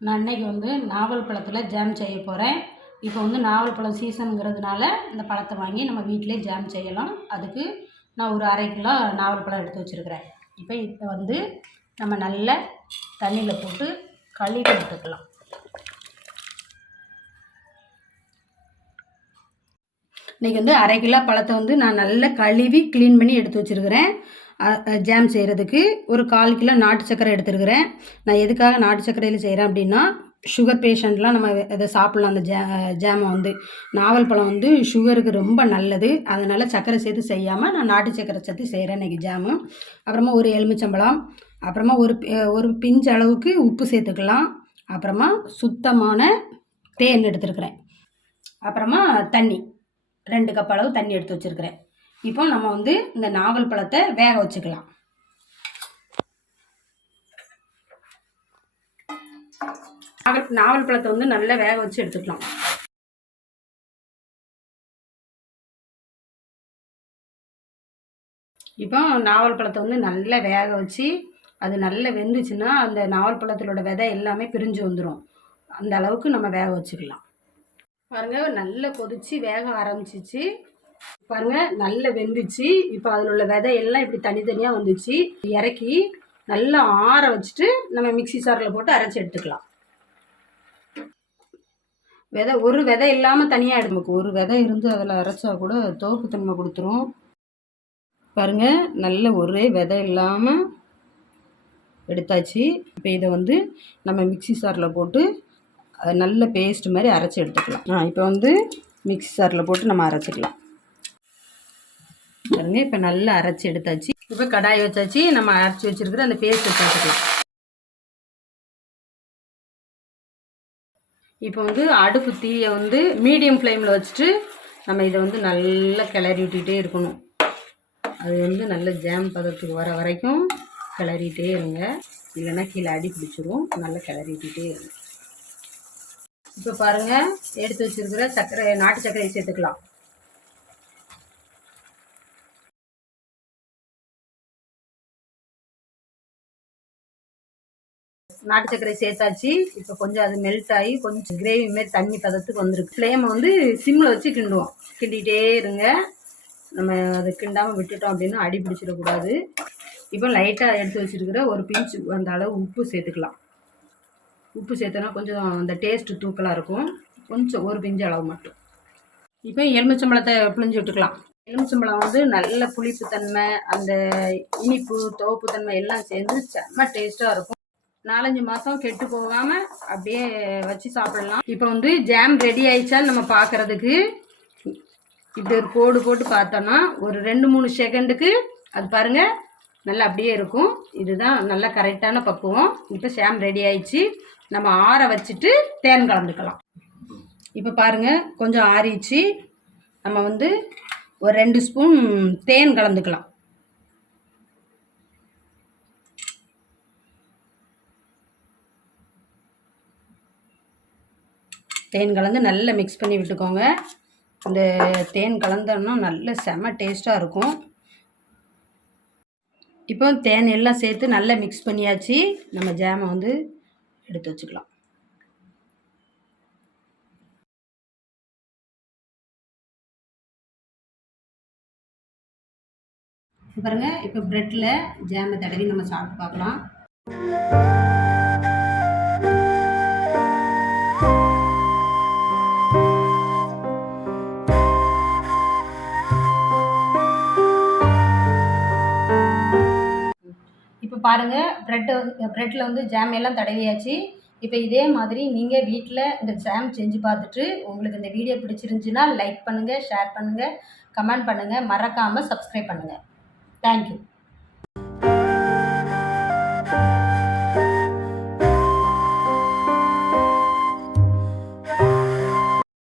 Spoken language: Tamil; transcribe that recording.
நான் அன்னைக்கு வந்து நாவல் பழத்தில் ஜாம் செய்ய போகிறேன் இப்போ வந்து நாவல் பழம் சீசனுங்கிறதுனால இந்த பழத்தை வாங்கி நம்ம வீட்டிலே ஜாம் செய்யலாம். அதுக்கு நான் ஒரு அரை கிலோ நாவல் பழம் எடுத்து வச்சுருக்கிறேன். இப்போ இதை வந்து நம்ம நல்ல தண்ணியில் போட்டு கழுவி எடுத்துக்கலாம். இன்றைக்கி வந்து அரை கிலோ பழத்தை வந்து நான் நல்லா கழுவி க்ளீன் பண்ணி எடுத்து வச்சுருக்கிறேன். ஜாம் செய்கிறதுக்கு ஒரு கால் கிலோ நாட்டு சர்க்கரை எடுத்துருக்கிறேன். நான் எதுக்காக நாட்டு சர்க்கரையில் செய்கிறேன் அப்படின்னா சுகர் பேஷண்ட்லாம் நம்ம இதை சாப்பிட்லாம். அந்த ஜே ஜாமை வந்து நாவல் பழம் வந்து சுகருக்கு ரொம்ப நல்லது. அதனால் சர்க்கரை சேர்த்து செய்யாமல் நான் நாட்டு சர்க்கரை சேர்த்து செய்கிறேன் இன்றைக்கி ஜாமு அப்புறமா ஒரு எலுமிச்சம்பழம் அப்புறமா ஒரு ஒரு பிஞ்சு அளவுக்கு உப்பு சேர்த்துக்கலாம். அப்புறமா சுத்தமான தேன் எடுத்துருக்குறேன். அப்புறமா தண்ணி ரெண்டு கப் அளவு தண்ணி எடுத்து வச்சுருக்கிறேன். இப்போ நம்ம வந்து இந்த நாவல் பழத்தை வேக வச்சுக்கலாம். நாவல் நாவல் பழத்தை வந்து நல்லா வேக வச்சு எடுத்துக்கலாம். இப்போ நாவல் பழத்தை வந்து நல்லா வேக வச்சு அது நல்லா வெந்துச்சுன்னா அந்த நாவல் பழத்திலோட விதை எல்லாமே பிரிஞ்சு வந்துடும் அந்த அளவுக்கு நம்ம வேக வச்சுக்கலாம். பாருங்க நல்லா கொதிச்சு வேக ஆரம்பிச்சிச்சு. பாருங்க நல்லா வெந்துச்சு. இப்போ அதில் உள்ள விதை எல்லாம் இப்படி தனித்தனியாக வந்துச்சு. இறக்கி நல்லா ஆற வச்சுட்டு நம்ம மிக்ஸி சாரில் போட்டு அரைச்சி எடுத்துக்கலாம். விதை ஒரு விதை இல்லாமல் தனியாக எடு நமக்கு ஒரு விதை இருந்து அதில் அரைச்சா கூட தோப்பு தன்மை கொடுத்துரும். பாருங்கள் நல்ல ஒரே விதை இல்லாமல் எடுத்தாச்சு. இப்போ இதை வந்து நம்ம மிக்ஸி சாரில் போட்டு நல்ல பேஸ்ட் மாதிரி அரைச்சி எடுத்துக்கலாம். ஆ இப்போ வந்து மிக்ஸி சாரில் போட்டு நம்ம அரைச்சிக்கலாம். பாருங்கள் இப்போ நல்லா அரைச்சி எடுத்தாச்சு. இப்போ கடாய் வச்சாச்சு நம்ம அரைச்சி வச்சிருக்கிற அந்த பேஸ்ட் சேர்த்துக்கலாம். இப்போ வந்து அடுப்பு தீயை வந்து மீடியம் ஃப்ளேமில் வச்சுட்டு நம்ம இதை வந்து நல்லா கிளறி விட்டுக்கிட்டே இருக்கணும். அது வந்து நல்ல ஜாம் பதத்துக்கு வர வரைக்கும் கிளறிட்டே இருங்க. இல்லைன்னா கீழே அடி பிடிச்சிரும். நல்லா கிளறி விட்டுட்டே இருங்க. இப்போ பாருங்கள் எடுத்து வச்சுருக்கிற சர்க்கரை நாட்டு சர்க்கரையை சேர்த்துக்கலாம். நாட்டு சர்க்கரை சேர்த்தாச்சு. இப்போ கொஞ்சம் அது மெல்ட் ஆகி கொஞ்சம் கிரேவி மாரி தண்ணி பதத்துக்கு வந்துருக்கு. ஃப்ளேமை வந்து சிம்மில் வச்சு கிண்டுவோம். கிண்டிகிட்டே இருங்க. நம்ம அதை கிண்டாமல் விட்டுட்டோம் அப்படின்னா அடி பிடிச்சிடக்கூடாது. இப்போ லைட்டாக எடுத்து வச்சிருக்கிற ஒரு பிஞ்சு அந்த அளவு உப்பு சேர்த்துக்கலாம். உப்பு சேர்த்தோன்னா கொஞ்சம் அந்த டேஸ்ட்டு தூக்கலாக இருக்கும். கொஞ்சம் ஒரு பிஞ்சு அளவு மட்டும். இப்போ எலுமிச்சம்பழத்தை புளிஞ்சு விட்டுக்கலாம். எலுமிச்சம்பழம் வந்து நல்ல புளிப்பு தன்மை அந்த இனிப்பு துவப்பு தன்மை எல்லாம் சேர்ந்து செம்ம டேஸ்ட்டாக இருக்கும். நாலஞ்சு மாதம் கெட்டு போகாமல் அப்படியே வச்சு சாப்பிடலாம். இப்போ வந்து ஜாம் ரெடி ஆயிடுச்சான்னு நம்ம பார்க்கறதுக்கு இப்படி ஒரு கோடு போட்டு பார்த்தோன்னா ஒரு ரெண்டு மூணு செகண்டுக்கு அது பாருங்க நல்லா அப்படியே இருக்கும். இதுதான் நல்லா கரெக்டான பக்குவம். இப்போ ஜாம் ரெடி ஆயிடுச்சு. நம்ம ஆற வச்சுட்டு தேன் கலந்துக்கலாம். இப்போ பாருங்க கொஞ்சம் ஆறிச்சு நம்ம வந்து ஒரு ரெண்டு ஸ்பூன் தேன் கலந்துக்கலாம். தேன் கலந்து நல்லா மிக்ஸ் பண்ணி விட்டுக்கோங்க. இந்த தேன் கலந்தோம்னா நல்ல செம டேஸ்ட்டாக இருக்கும். இப்போ தேன் எல்லாம் சேர்த்து நல்லா மிக்ஸ் பண்ணியாச்சு. நம்ம ஜாமை வந்து எடுத்து வச்சுக்கலாம். பாருங்க இப்போ ப்ரெட்டில் ஜாமை தடவி நம்ம சாப்பிட்டு பார்க்கலாம். பாருங்கள் ப்ரெட்டு ப்ரெட்டில் வந்து ஜாம் எல்லாம் தடவியாச்சு. இப்போ இதே மாதிரி நீங்கள் வீட்டில் இந்த ஜாம் செஞ்சு பார்த்துட்டு உங்களுக்கு இந்த வீடியோ பிடிச்சிருந்துச்சுன்னா லைக் பண்ணுங்கள் ஷேர் பண்ணுங்கள் கமெண்ட் பண்ணுங்கள் மறக்காமல் சப்ஸ்கிரைப் பண்ணுங்கள் தேங்க்யூ